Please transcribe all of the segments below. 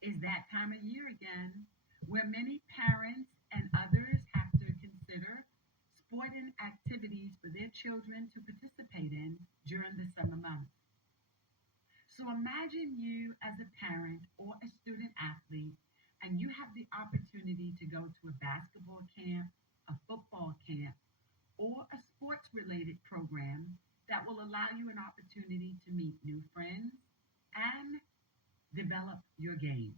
Is that time of year again where many parents and others have to consider sporting activities for their children to participate in during the summer months. So imagine you as a parent or a student athlete, and you have the opportunity to go to a basketball camp, a football camp, or a sports related program that will allow you an opportunity to meet new friends and develop your game.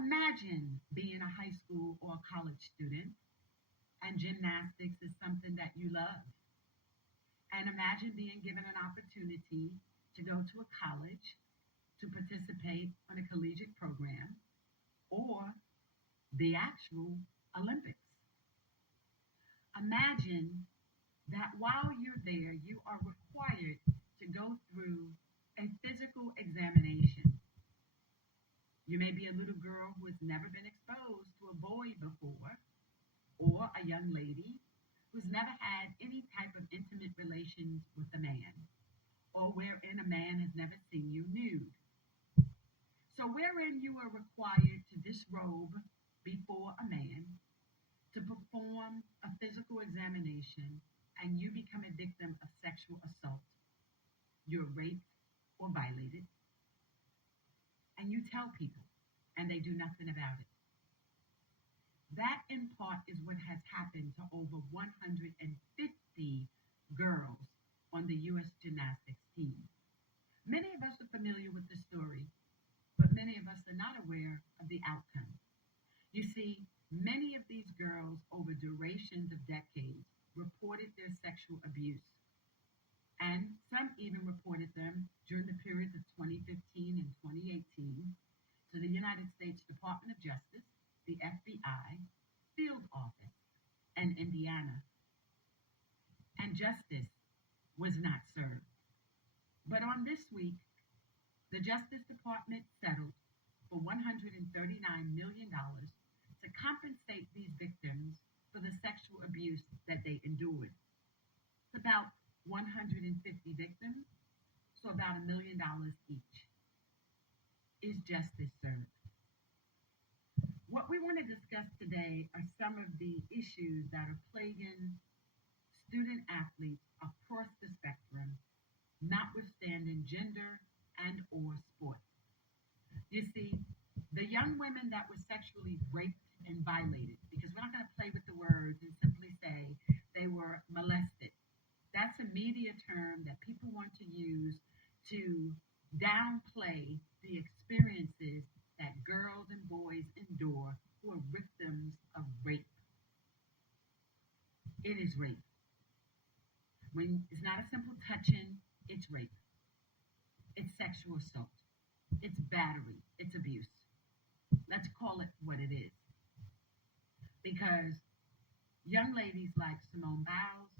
Imagine being a high school or college student and gymnastics is something that you love. And imagine being given an opportunity to go to a college to participate on a collegiate program or the actual Olympics. Imagine that while you're there, you are required to go through a physical examination. You may be a little girl who has never been exposed to a boy before, or a young lady who's never had any type of intimate relations with a man, or wherein a man has never seen you nude. So, wherein you are required to disrobe before a man to perform a physical examination and you become a victim of sexual assault, you're raped or violated, and you tell people and they do nothing about it. That, in part, is what has happened to over 150 girls on the U.S. gymnastics team. Many of us are familiar with the story, but many of us are not aware of the outcome. You see, many of these girls, over durations of decades, reported their sexual abuse, and some even reported them during the periods of 2015 and 2018 to the United States Department of Justice, the FBI, field office, and Indiana. And justice was not served. But on this week, the Justice Department settled for $139 million to compensate these victims for the sexual abuse that they endured. It's about 150 victims, so about $1 million each. Is justice served? What we want to discuss today are some of the issues that are plaguing student athletes across the spectrum, notwithstanding gender and or sport. You see, the young women that were sexually raped and violated, because we're not going to play with the words and simply say they were molested. That's a media term that people want to use to downplay the experiences that girls and boys endure who are victims of rape. It is rape. When it's not a simple touching, it's rape. It's sexual assault. It's battery. It's abuse. Let's call it what it is. Because young ladies like Simone Biles,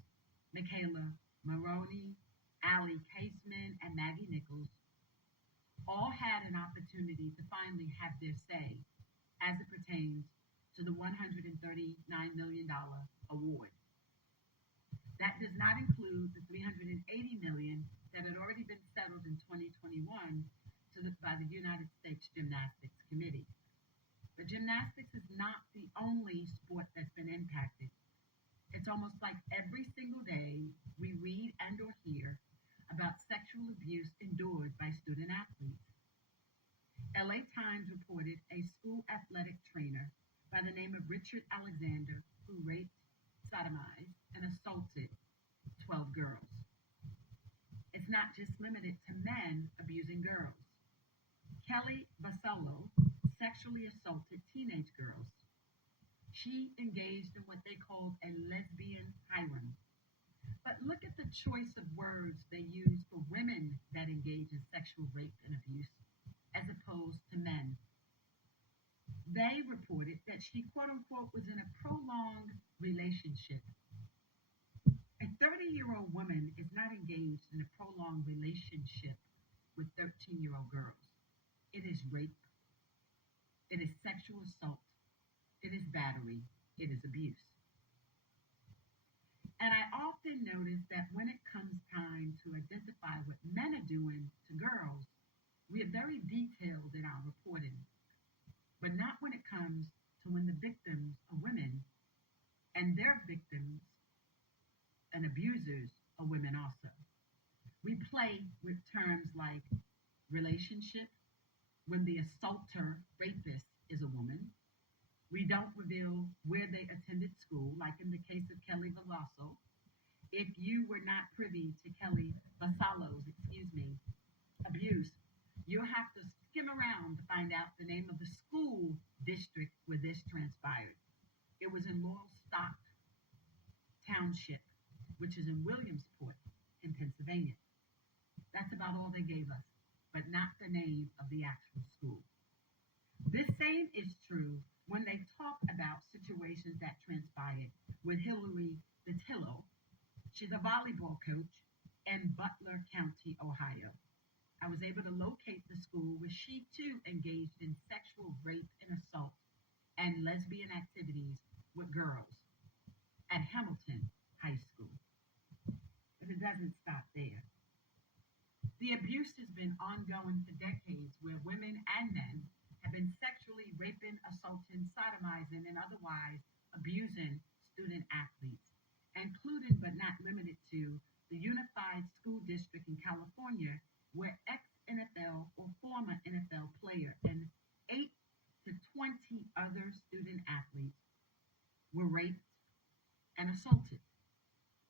Michaela Maroney, Allie Caseman, and Maggie Nichols all had an opportunity to finally have their say as it pertains to the $139 million award. That does not include the $380 million that had already been settled in 2021 by the United States Gymnastics Committee. But gymnastics is not the only sport that's been impacted. It's almost like every single day we read and or hear about sexual abuse endured by student athletes. LA Times reported a school athletic trainer by the name of Richard Alexander who raped, sodomized, and assaulted 12 girls. It's not just limited to men abusing girls. Kelly Basello sexually assaulted teenage girls. She engaged in what they called a lesbian harem. But look at the choice of words they use for women that engage in sexual rape and abuse as opposed to men. They reported that she, quote unquote, was in a prolonged relationship. A 30-year-old woman is not engaged in a prolonged relationship with 13-year-old girls. It is rape. It is sexual assault. It is battery. It is abuse. And I often notice that when it comes time to identify what men are doing to girls, we have We're very detailed in our reporting, but not when it comes to when the victims are women and their victims and abusers are women also. We play with terms like relationship when the assaulter, rapist is a woman. We don't reveal where they attended school, like in the case of Kelly Veloso. If you were not privy to Kelly Vasalo's, abuse, you'll have to skim around to find out the name of the school district where this transpired. It was in Laurel Stock Township, which is in Williamsport in Pennsylvania. That's about all they gave us, but not the name of the actual school. This same is true when they talk about situations that transpired with Hillary Vitillo. She's a volleyball coach in Butler County, Ohio. I was able to locate the school where she too engaged in sexual rape and assault and lesbian activities with girls at Hamilton High School. But it doesn't stop there. The abuse has been ongoing for decades where women and men have been sexually raping, assaulting, sodomizing, and otherwise abusing student athletes, including but not limited to the Unified School District in California, where ex-NFL or former NFL player and 8 to 20 other student athletes were raped and assaulted.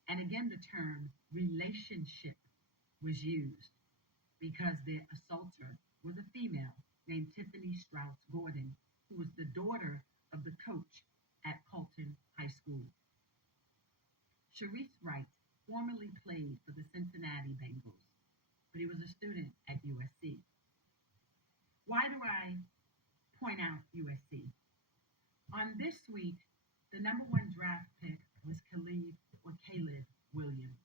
And again, the term relationship was used because the assaulter was a female named Tiffany Strauss Gordon, who was the daughter of the coach at Colton High School. Sharice Wright formerly played for the Cincinnati Bengals, but he was a student at USC. Why do I point out USC? On this week, the number one draft pick was Caleb Williams.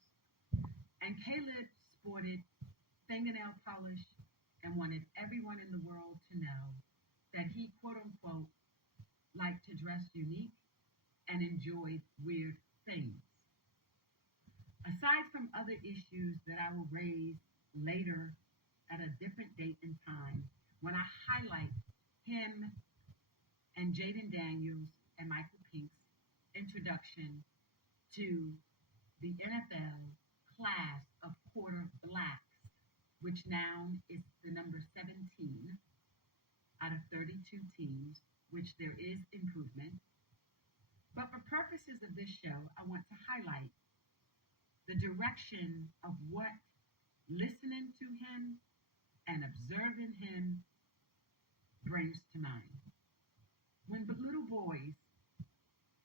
And Caleb sported fingernail polish and wanted everyone in the world to know that he, quote unquote, liked to dress unique and enjoyed weird things. Aside from other issues that I will raise later at a different date and time, when I highlight him and Jaden Daniels and Michael Pink's introduction to the NFL class of quarter blacks, which now is the number 17 out of 32 teams, which there is improvement. But for purposes of this show, I want to highlight the direction of what listening to him and observing him brings to mind. When little boys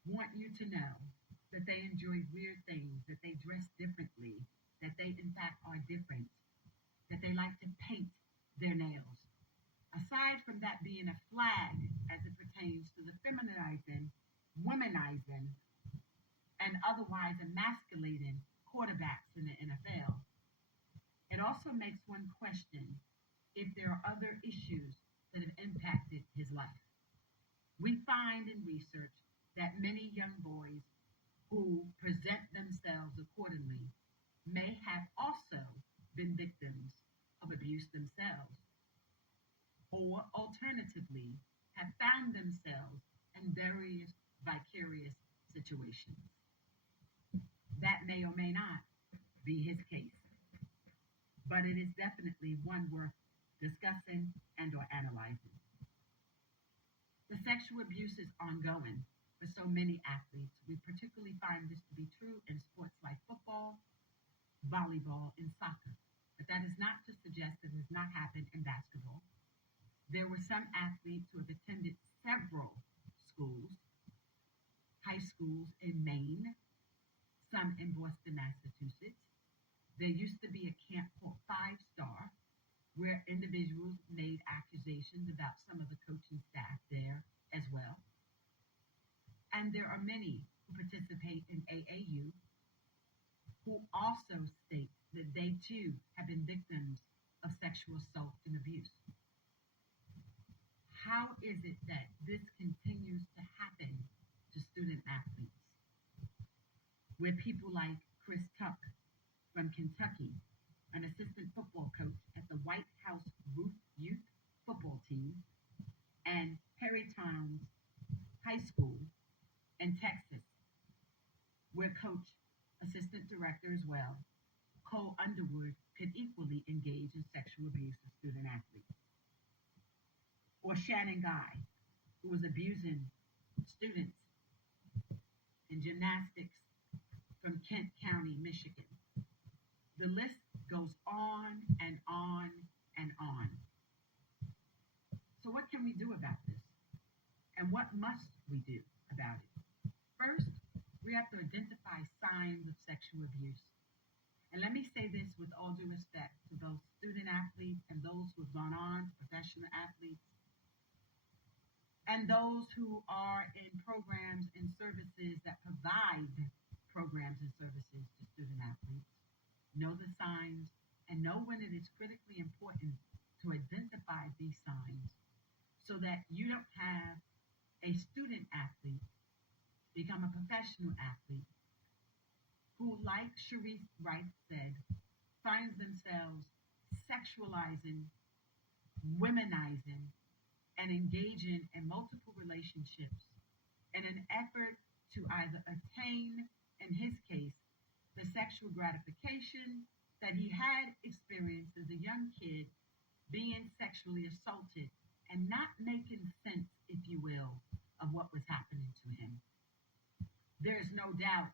want you to know that they enjoy weird things, that they dress differently, that they in fact are different, that they like to paint their nails. Aside from that being a flag as it pertains to the feminizing, womanizing, and otherwise emasculating quarterbacks in the NFL, it also makes one question if there are other issues that have impacted his life. We find in research that many young boys who present themselves accordingly may have also been victims of abuse themselves, or alternatively, have found themselves in various vicarious situations. That may or may not be his case, but it is definitely one worth discussing and or analyzing. The sexual abuse is ongoing for so many athletes. We particularly find this to be true in sports like football, volleyball, and soccer. But that is not to suggest that it has not happened in basketball. There were some athletes who have attended several schools, high schools in Maine, some in Boston, Massachusetts. There used to be a camp called Five Star, where individuals made accusations about some of the coaching staff there as well. And there are many who participate in AAU who also state that they too have been victims of sexual assault and abuse. How is it that this continues to happen to student athletes? Where people like Chris Tuck from Kentucky, an assistant football coach at the White House Ruth director as well, Cole Underwood, could equally engage in sexual abuse of student athletes. Or Shannon Guy, who was abusing students in gymnastics from Kent County, Michigan. The list goes on and on and on. So what can we do about this? And what must we do about it? First, we have to identify signs of sexual abuse. And let me say this with all due respect to both student athletes and those who have gone on to professional athletes and those who are in programs and services that provide programs and services to student athletes. Know the signs and know when it is critically important to identify these signs so that you don't have a student athlete become a professional athlete who, like Sharice Wright said, finds themselves sexualizing, womenizing, and engaging in multiple relationships in an effort to either attain, in his case, the sexual gratification that he had experienced as a young kid being sexually assaulted and not making sense, if you will, of what was happening to him. There is no doubt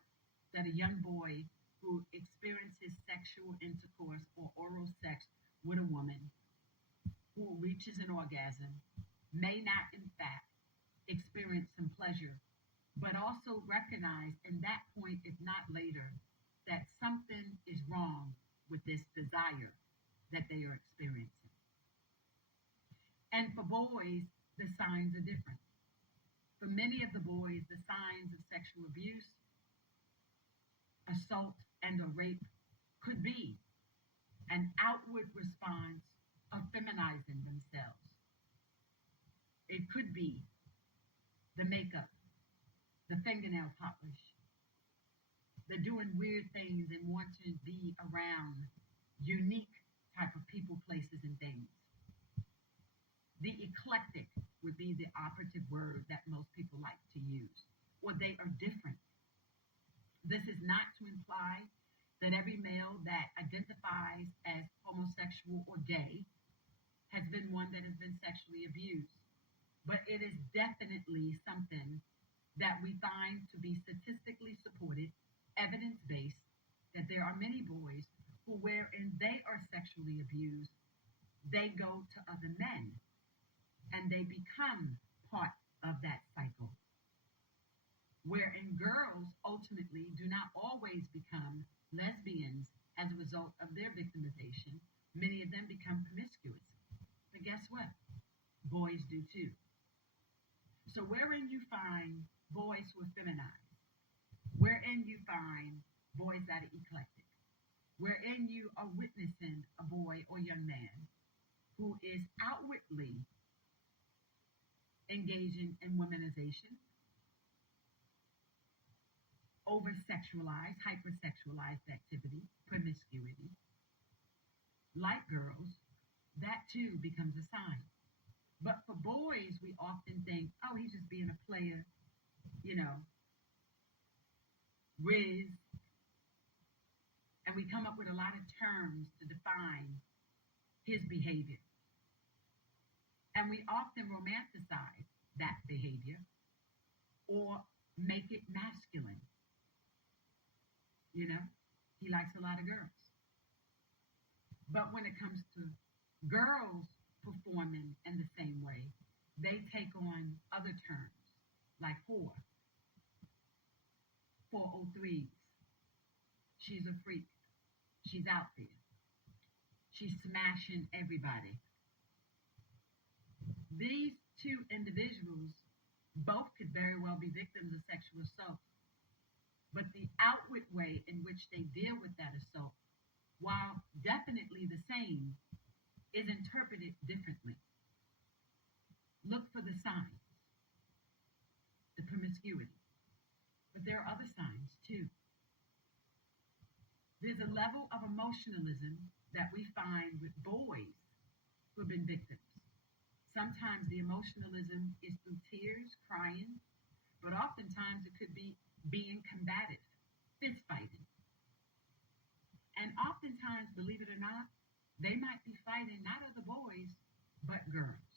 that a young boy who experiences sexual intercourse or oral sex with a woman who reaches an orgasm may not, in fact, experience some pleasure, but also recognize in that point, if not later, that something is wrong with this desire that they are experiencing. And for boys, the signs are different. For many of the boys, the signs of sexual abuse, assault, and or rape could be an outward response of feminizing themselves. It could be the makeup, the fingernail polish, the doing weird things and wanting to be around unique type of people, places, and things. The eclectic would be the operative word that most people like to use, or they are different. This is not to imply that every male that identifies as homosexual or gay has been one that has been sexually abused, but it is definitely something that we find to be statistically supported, evidence-based, that there are many boys who, wherein they are sexually abused, they go to other men and they become part of that cycle. Wherein girls ultimately do not always become lesbians as a result of their victimization. Many of them become promiscuous. But guess what? Boys do too. So wherein you find boys who are feminized, wherein you find boys that are eclectic, wherein you are witnessing a boy or young man who is outwardly engaging in womanization, over-sexualized, hyper-sexualized activity, promiscuity, like girls, that too becomes a sign. But for boys, we often think, oh, he's just being a player, Riz. And we come up with a lot of terms to define his behavior. And we often romanticize that behavior or make it masculine. He likes a lot of girls. But when it comes to girls performing in the same way, they take on other terms like whore, 403s. She's a freak. She's out there. She's smashing everybody. These two individuals both could very well be victims of sexual assault. But the outward way in which they deal with that assault, while definitely the same, is interpreted differently. Look for the signs, the promiscuity. But there are other signs too. There's a level of emotionalism that we find with boys who have been victims. Sometimes the emotionalism is through tears, crying, but oftentimes it could be being combative, fist fighting. And oftentimes, believe it or not, they might be fighting not other boys, but girls.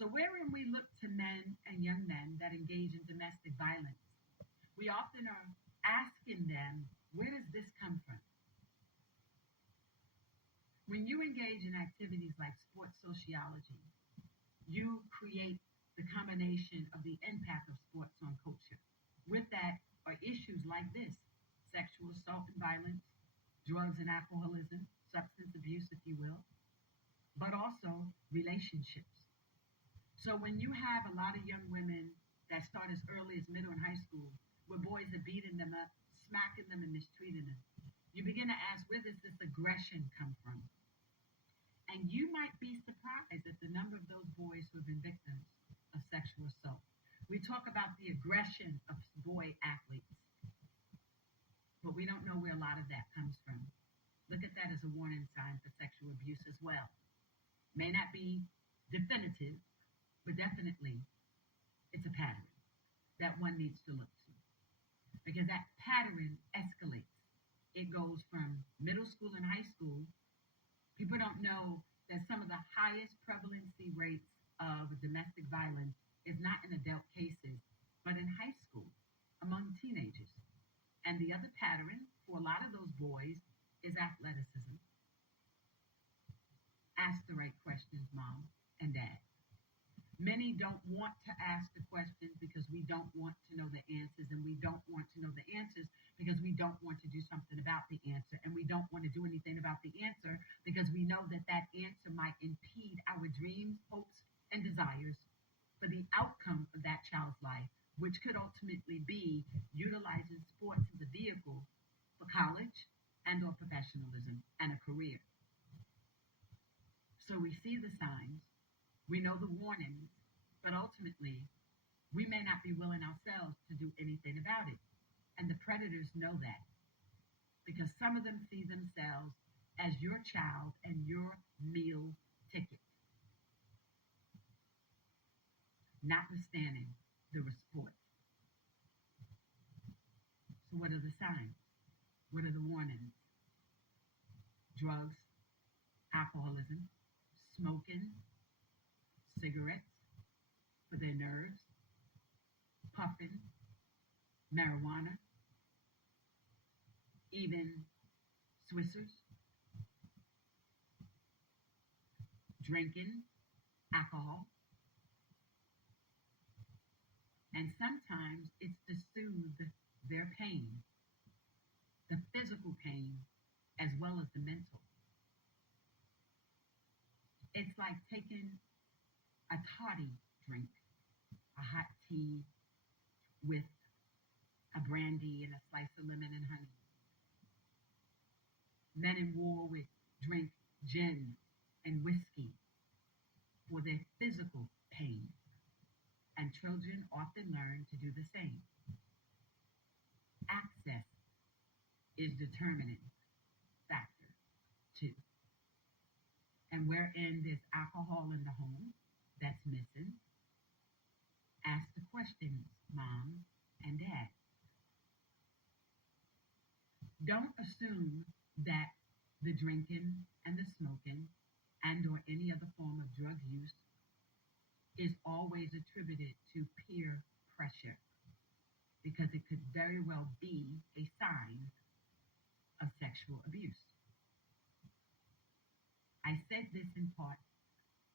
So, wherein we look to men and young men that engage in domestic violence, we often are asking them, where does this come from? When you engage in activities like sports sociology, you create the combination of the impact of sports on culture. With that are issues like this: sexual assault and violence, drugs and alcoholism, substance abuse, if you will, but also relationships. So when you have a lot of young women that start as early as middle and high school, where boys are beating them up, smacking them, and mistreating them, you begin to ask, where does this aggression come from? And you might be surprised at the number of those boys who have been victims of sexual assault. We talk about the aggression of boy athletes, but we don't know where a lot of that comes from. Look at that as a warning sign for sexual abuse as well. May not be definitive, but definitely it's a pattern that one needs to look to, because that pattern escalates. It goes from middle school and high school. People don't know that some of the highest prevalency rates of domestic violence is not in adult cases, but in high school among teenagers. And the other pattern for a lot of those boys is athleticism. Ask the right questions, mom and dad. Many don't want to ask the questions because we don't want to know the answers, and we don't want to know the answers because we don't want to do something about the answer, and we don't want to do anything about the answer because we know that that answer might impede our dreams, hopes, and desires for the outcome of that child's life, which could ultimately be utilizing sports as a vehicle for college and or professionalism and a career. So we see the signs, we know the warnings, but ultimately, we may not be willing ourselves to do anything about it. And the predators know that, because some of them see themselves as your child and your meal ticket, notwithstanding the report. So, what are the signs? What are the warnings? Drugs, alcoholism, smoking, cigarettes for their nerves, puffing, marijuana, even Swissers, drinking alcohol, and sometimes it's to soothe their pain, the physical pain as well as the mental. It's like taking a toddy drink, a hot tea with a brandy and a slice of lemon and honey. Men in war would drink gin and whiskey for their physical pain, and children often learn to do the same. Access is determining factor too. And wherein there's alcohol in the home that's missing, ask the questions, mom and dad. Don't assume that the drinking and the smoking and or any other form of drug use is always attributed to peer pressure, because it could very well be a sign of sexual abuse. I said this in part,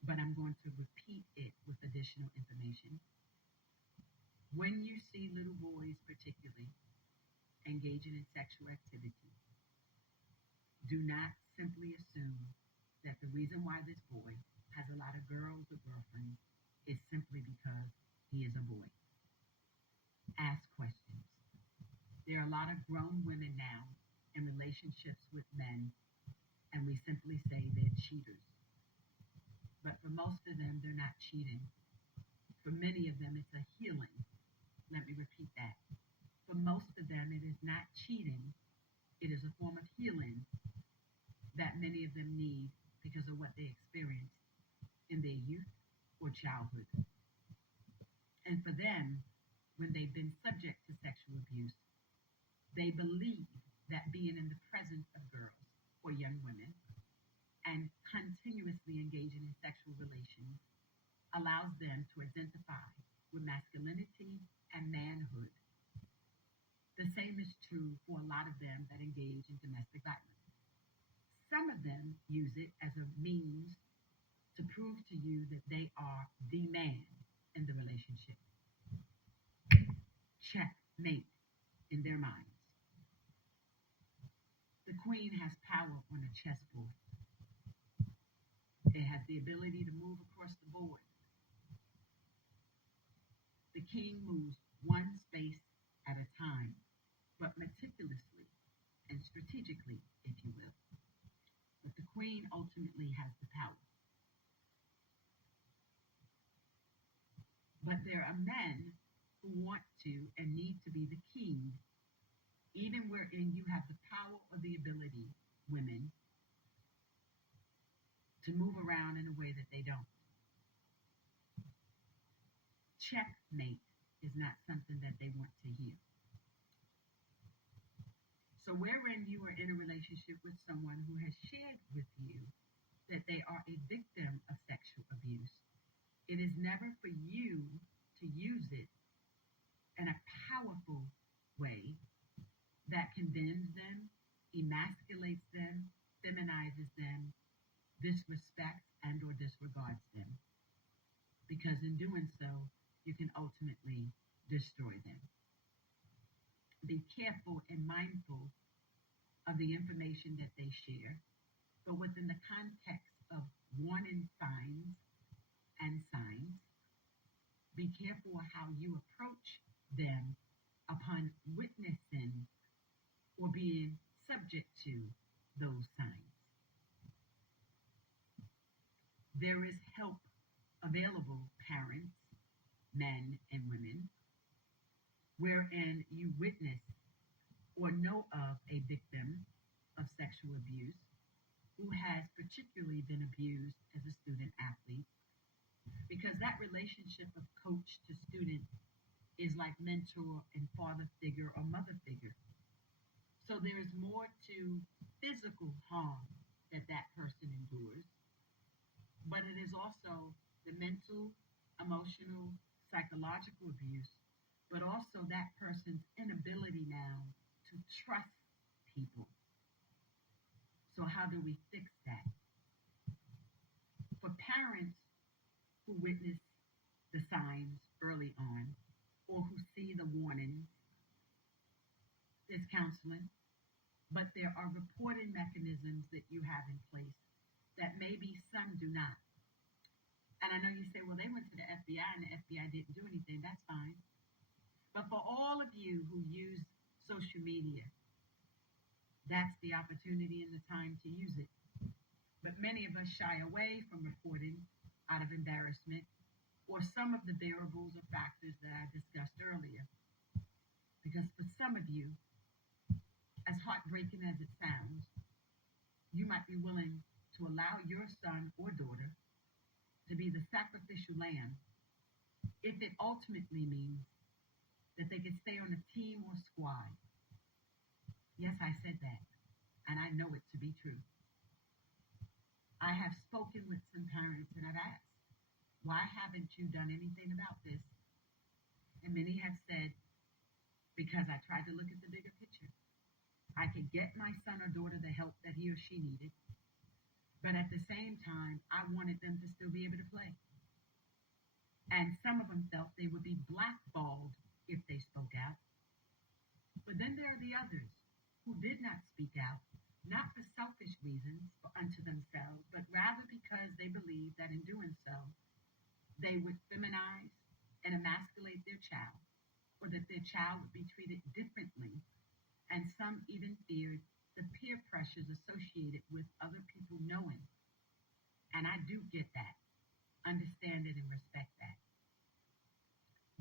but I'm going to repeat it with additional information. When you see little boys, particularly, engaging in sexual activity, do not simply assume that the reason why this boy has a lot of girls or girlfriends is simply because he is a boy. Ask questions. There are a lot of grown women now in relationships with men, and we simply say they're cheaters. But for most of them, they're not cheating. For many of them, it's a healing. Let me repeat that. For most of them, it is not cheating. It is a form of healing that many of them need because of what they experienced in their youth or childhood. And for them, when they've been subject to sexual abuse, they believe that being in the presence of girls or young women and continuously engaging in sexual relations allows them to identify with masculinity and manhood. The same is true for a lot of them that engage in domestic violence. Some of them use it as a means to prove to you that they are the man in the relationship. Checkmate in their minds. The queen has power on a chessboard. It has the ability to move across the board. The king moves one space at a time, but meticulously and strategically, if you will. But the queen ultimately has the power. But there are men who want to and need to be the king, even wherein you have the power or the ability, women, to move around in a way that they don't. Checkmate is not something that they want to hear. So wherein you are in a relationship with someone who has shared with you that they are a victim of sexual abuse, it is never for you to use it in a powerful way that condemns them, emasculates them, feminizes them, disrespects and or disregards them. Because in doing so, you can ultimately destroy them. Be careful and mindful of the information that they share, but within the context of warning signs and signs. Be careful how you approach them upon witnessing or being subject to those signs. There is help available, parents, men and women, wherein you witness or know of a victim of sexual abuse who has particularly been abused as a student athlete, because that relationship of coach to student is like mentor and father figure or mother figure. So there is more to physical harm that that person endures, but it is also the mental, emotional, psychological abuse, but also that person's inability now to trust people. So how do we fix that? For parents who witness the signs early on or who see the warnings, there's counseling, but there are reporting mechanisms that you have in place that maybe some do not. And I know you say, well, they went to the FBI and the FBI didn't do anything. That's fine. But for all of you who use social media, that's the opportunity and the time to use it. But many of us shy away from reporting out of embarrassment or some of the variables or factors that I discussed earlier. Because for some of you, as heartbreaking as it sounds, you might be willing to allow your son or daughter to be the sacrificial lamb if it ultimately means that they can stay on a team or squad. Yes, I said that, and I know it to be true. I have spoken with some parents and I've asked, why haven't you done anything about this? And many have said, because I tried to look at the bigger picture. I could get my son or daughter the help that he or she needed, but at the same time, I wanted them to still be able to play. And some of them felt they would be blackballed if they spoke out. But then there are the others who did not speak out, not for selfish reasons or unto themselves, but rather because they believed that in doing so, they would feminize and emasculate their child, or that their child would be treated differently. And some even feared the peer pressures associated with other people knowing. And I do get that, understand it, and respect that.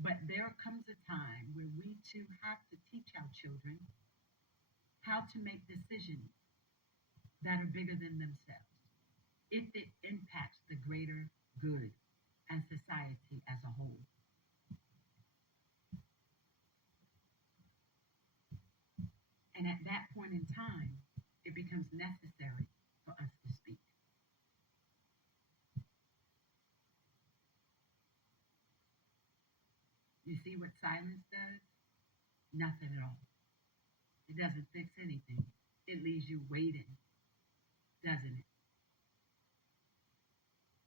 But there comes a time where we too have to teach our children how to make decisions that are bigger than themselves, if it impacts the greater good and society as a whole. And at that point point in time, it becomes necessary for us to speak. You see what silence does? Nothing at all. It doesn't fix anything. It leaves you waiting, doesn't it?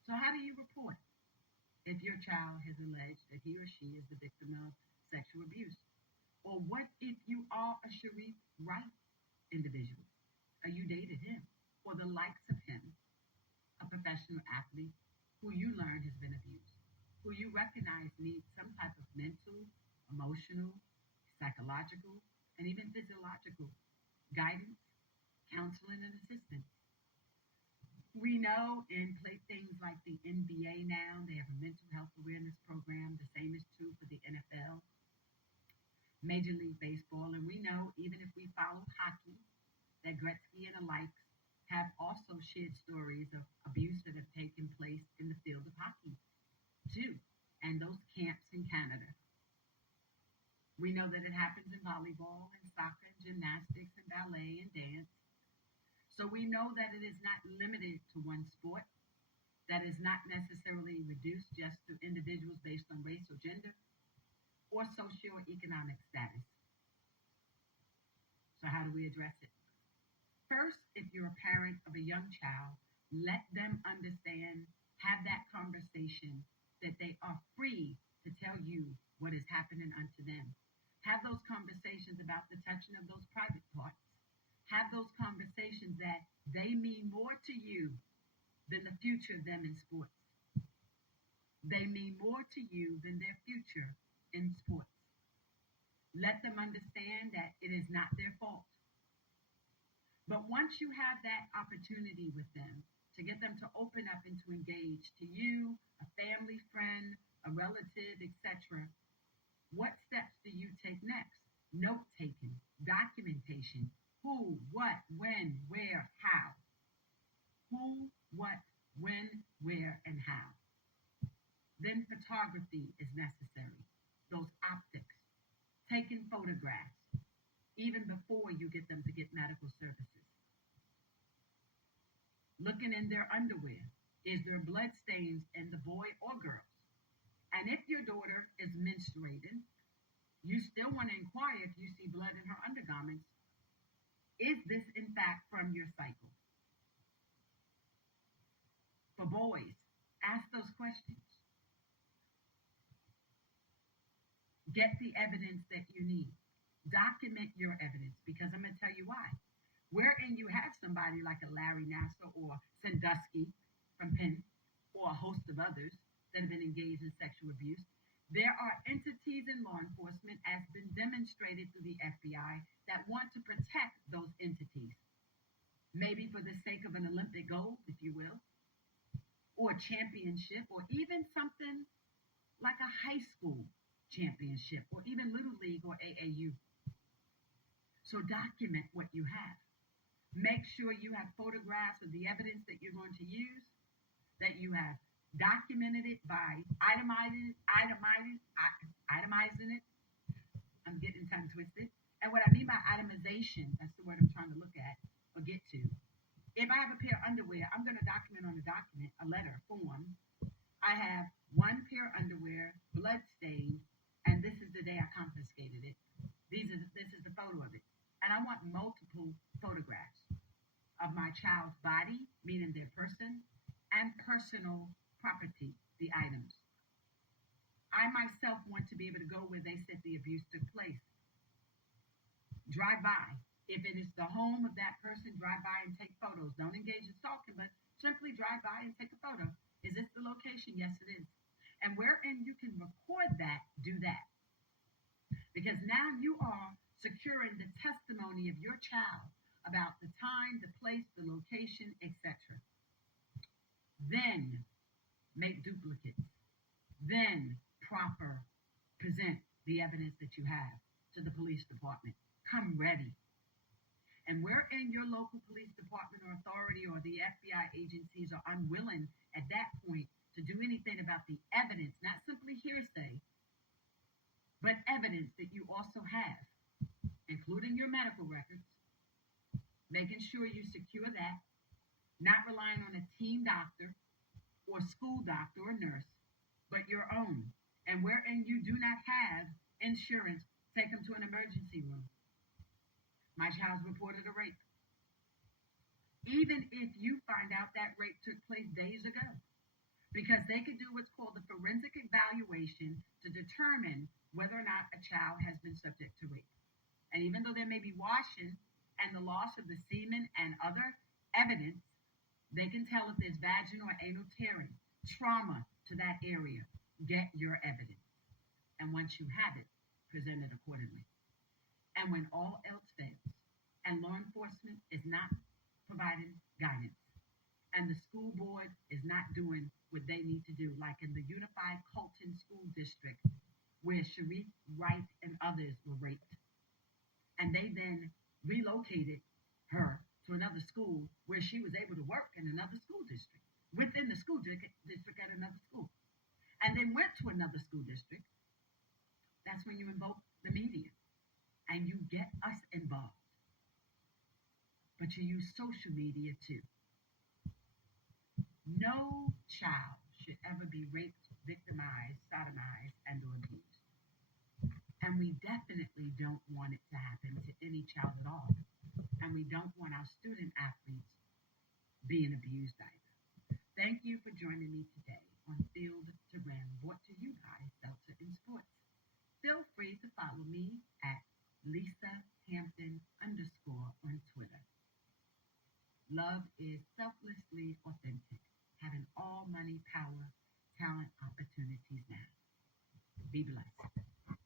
So, how do you report if your child has alleged that he or she is the victim of sexual abuse? Or what if you are a Sharif Wright individual? Or you dated him? Or the likes of him, a professional athlete who you learn has been abused, who you recognize needs some type of mental, emotional, psychological, and even physiological guidance, counseling, and assistance. We know in play things like the NBA now, they have a mental health awareness program. The same is true for the NFL, Major League Baseball. And we know even if we follow hockey, that Gretzky and the likes have also shared stories of abuse that have taken place in the field of hockey too, and those camps in Canada. We know that it happens in volleyball and soccer and gymnastics and ballet and dance. So we know that it is not limited to one sport, that is not necessarily reduced just to individuals based on race or gender or socioeconomic status. So how do we address it? First, if you're a parent of a young child, let them understand, have that conversation that they are free to tell you what is happening unto them. Have those conversations about the touching of those private parts. Have those conversations that they mean more to you than the future of them in sports. They mean more to you than their future in sports. Let them understand that it is not their fault. But once you have that opportunity with them to get them to open up and to engage to you, a family friend, a relative, etc., what steps do you take next? Note taking, documentation, who, what, when, where, how. Who, what, when, where, and how. Then photography is necessary. Those optics, taking photographs, even before you get them to get medical services. Looking in their underwear. Is there blood stains in the boy or girls? And if your daughter is menstruating, you still want to inquire if you see blood in her undergarments. Is this in fact from your cycle? For boys, ask those questions. Get the evidence that you need. Document your evidence, because I'm going to tell you why. Wherein you have somebody like a Larry Nassar or Sandusky from Penn, or a host of others that have been engaged in sexual abuse, there are entities in law enforcement, as been demonstrated through the FBI, that want to protect those entities. Maybe for the sake of an Olympic gold, if you will, or a championship, or even something like a high school championship, or even Little League or AAU. So document what you have. Make sure you have photographs of the evidence that you're going to use, that you have documented it by itemizing it. I'm getting tongue twisted. And what I mean by itemization, that's the word I'm trying to look at or get to. If I have a pair of underwear, I'm going to document on a document, a letter, form. I have one pair of underwear, blood stained, and this is the day I confiscated it. This is the photo of it. And I want multiple photographs of my child's body, meaning their person, and personal property, the items. I myself want to be able to go where they said the abuse took place. Drive by. If it is the home of that person, drive by and take photos. Don't engage in stalking, but simply drive by and take a photo. Is this the location? Yes, it is. And wherein you can record that, do that. Because now you are securing the testimony of your child about the time, the place, the location, etc. Then make duplicates. Then present the evidence that you have to the police department. Come ready. And wherein your local police department or authority or the FBI agencies are unwilling at that point to do anything about the evidence, not simply hearsay, but evidence that you also have, including your medical records, making sure you secure that, not relying on a team doctor or school doctor or nurse, but your own. And wherein you do not have insurance, take them to an emergency room. My child's reported a rape. Even if you find out that rape took place days ago, because they could do what's called a forensic evaluation to determine whether or not a child has been subject to rape. And even though there may be washing and the loss of the semen and other evidence, they can tell if there's vaginal or anal tearing, trauma to that area. Get your evidence. And once you have it, present it accordingly. And when all else fails, and law enforcement is not providing guidance, and the school board is not doing what they need to do, like in the Unified Colton School District, where Sharif Wright and others were raped, and they then relocated her to another school where she was able to work in another school district, within the school district at another school, and then went to another school district. That's when you invoke the media and you get us involved. But you use social media too. No child should ever be raped, victimized, sodomized, and or abused. And we definitely don't want it to happen to any child at all. And we don't want our student athletes being abused either. Thank you for joining me today on Field to Rim, brought to you by Delta in Sports. Feel free to follow me at Lisa Hampton _ on Twitter. Love is selflessly authentic, having all money, power, talent, opportunities now. Be blessed.